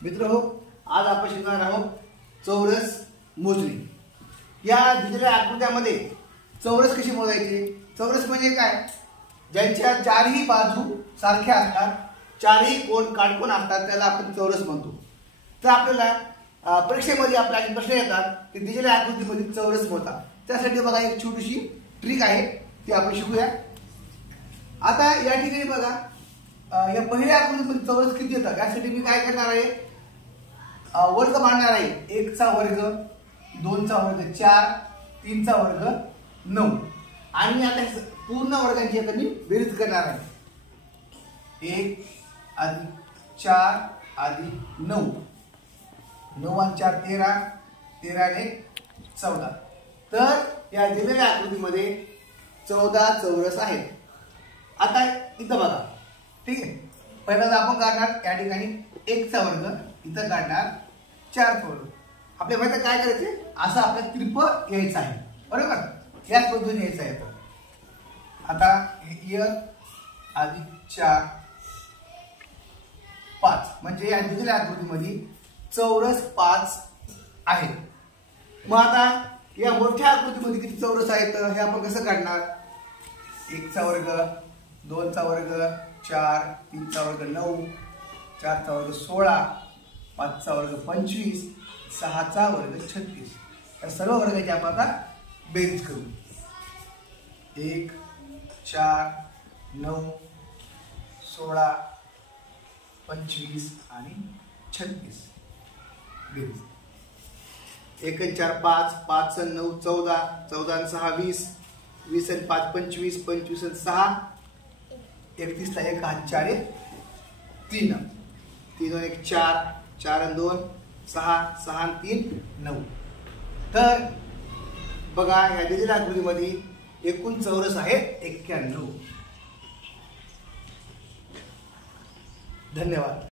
मित्रहो, आज आपण शिकणार आहोत चौरस मोजणी। या दिलेल्या आकृत्यामध्ये चौरस कशी मोजायची। चौरस म्हणजे काय, ज्यांच्या चारही बाजू सारख्या असतात, चारही कोण काटकोन असतात, त्याला आपण चौरस म्हणतो। तर आपल्याला परीक्षेमध्ये आपल्याला प्रश्न येतात की दिलेल्या आकृतीमध्ये चौरस मोजा। त्यासाठी बघा एक छोटीशी ट्रिक आहे, ती आपण शिकूया। आता या ठिकाणी बघा, या पहिल्या आकृतीमध्ये चौरस किती येतात यासाठी मी काय करणार आहे, वर्ग मांडणार आहे। 1 चा वर्ग, 2 चा वर्ग 4, 3 चा वर्ग 9 आणि आता पूर्ण वर्गांची आता मी बेरीज करणार आहे। 1 + 4 + 9, 9 आणि 4 13, 13 ने 14। तर या दिलेल्या आकृतीमध्ये 14 चौरस आहेत। आता इथं बघा, ठीक आहे। पहिल्यांदा आपण काढणार या ठिकाणी 1 चा वर्ग, इथं काढणार 4 चा वर्ग। आपल्याला माहिती काय करायचे, असं आपल्याला तिरपं यायचं आहे, बरोबर। याच पद्धतीने यायचं आहे। आता 1 + 4 5 म्हणजे या दिलेल्या आकृतीमध्ये चौरस 5 आहे। मग आता या मोठ्या आकृतीमध्ये किती चौरस आहेत हे आपण कसं काढणार। 1 चा वर्ग, 2 चा वर्ग 4, 3 चा वर्ग 9, 4 चा वर्ग 16, 5 चा वर्ग 25, 6 चा वर्ग 36। या सर्व वर्गाची आपण आता बेरीज करू। 1 4 9 16 25 आणि 36 बेरीज। 1 आणि 4 5, 5 आणि 9 14, 14 आणि 6 20, 20 आणि 5 25, 25 आणि 6 31 ला 1 हात 4 3, 3 आणि 1 4, 4 आणि 2 6, 6 आणि 3 9। तर बघा, या दिलेल्या आकृतीमध्ये एकूण चौरस आहेत 91। धन्यवाद।